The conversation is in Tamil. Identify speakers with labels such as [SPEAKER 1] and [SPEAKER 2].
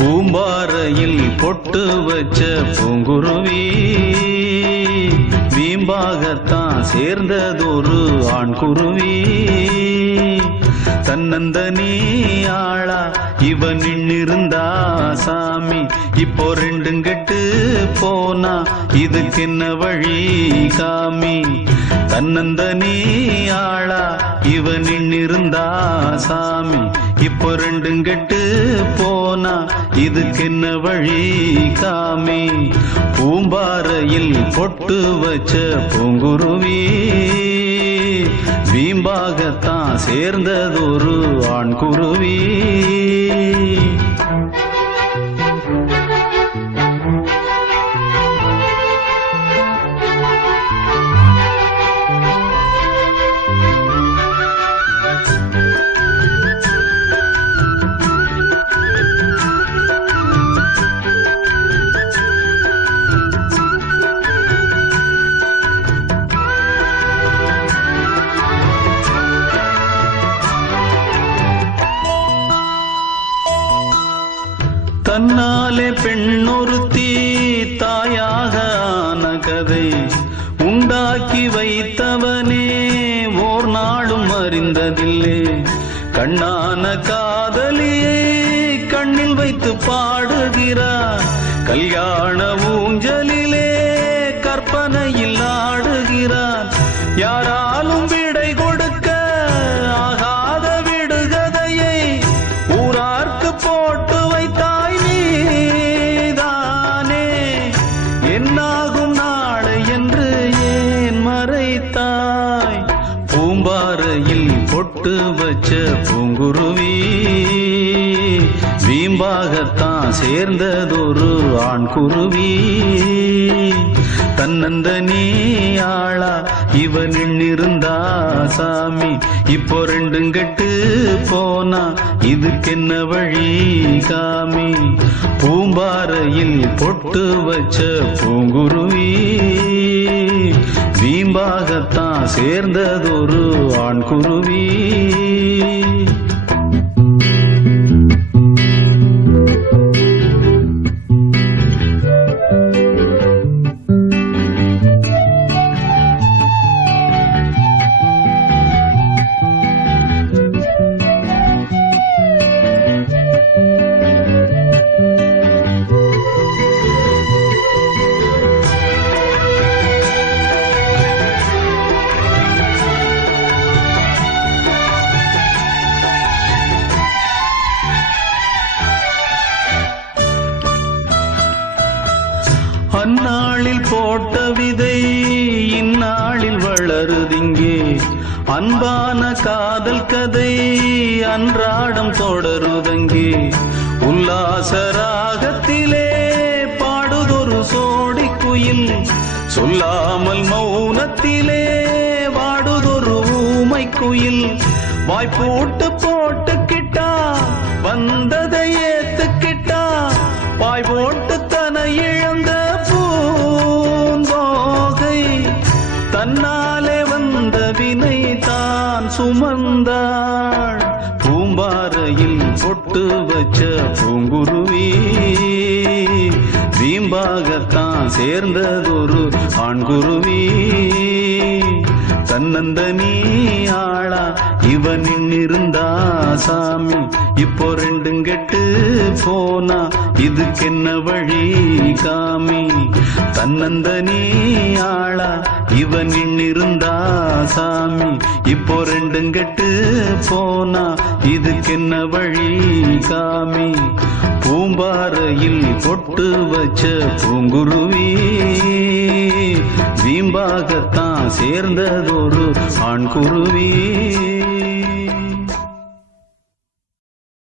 [SPEAKER 1] பூம்பாறையில் பொட்டு வச்ச பூங்குருவி வீம்பாகத்தான் சேர்ந்ததொரு ஆண் குருவி தன்னந்தனி ஆளா இவன் நின்னிருந்தா சாமி. இப்போ ரெண்டும் கெட்டு போனா இதுக்கு என்ன வழி காமி? தன்னந்தனி ஆளா இவன் நின்னிருந்தா சாமி. இப்போ ரெண்டும் கெட்டு போனா இதுக்கு என்ன வழி காமி? பூம்பாறையில் பொட்டு வச்ச பூங்குருவி. வீம்பாகத்தான் சேர்ந்ததொரு ஆண் குருவி தன்னாலே பெண்ணொருத்தி தாயாக ஆன கதை உண்டாக்கி வைத்தவனே ஓர் நாளும் அறிந்ததில்லை. கண்ணான காதலியை கண்ணில் வைத்து பாடுகிறார். கல்யாண ஊஞ்சலிலே கற்பனையில் ஆடுகிறார். யாராலும் பூம்பாறையில் பொட்டு வச்ச பூங்குருவி. வீம்பாகத்தான் சேர்ந்ததொரு ஆண் குருவி தன்னந்தனி ஆளா இவன் இருந்தா சாமி. இப்போ ரெண்டும் கெட்டு போனா இதுக்கென்ன வழி காமி? பூம்பாறையில் பொட்டு வச்ச பூங்குருவி. வீம்பாகத்தான் சேர்ந்ததொரு ஆண் குருவி இந்நாளில் அன்பான காதல் கதை அன்றாடம் தொடருதங்கே. உல்லாச ராகத்திலே பாடுதொரு சோடி குயில். சொல்லாமல் மௌனத்திலே வாடுதொரு ஊமை குயில். வாய்ப்போட்டு போட்டுக்கிட்டா வந்ததை ஏத்துக்கிட்டா பாய் போட்டு தன இழந்த பூந்தோகை. தன்னா சுமந்தாள். பூம்பாறையில் பொட்டு வச்ச பூங்குருவி. வீம்பாகத்தான் சேர்ந்ததொரு ஆண்குருவி. தன்னந்தனி ஆளா. இவன் இருந்தா சாமி. இப்போ ரெண்டும் கெட்டு போனா இதுக்கென்ன வழி காமி? தன்னந்தனி ஆளா. இவன் இருந்தா சாமி. இப்போ ரெண்டும் கெட்டு போனா இதுக்கென்ன வழி காமி? பூம்பாறையில் பொட்டு வச்ச பூங்குருவி. வீம்பாகத்தான் சேர்ந்ததொரு ஆண் குருவி.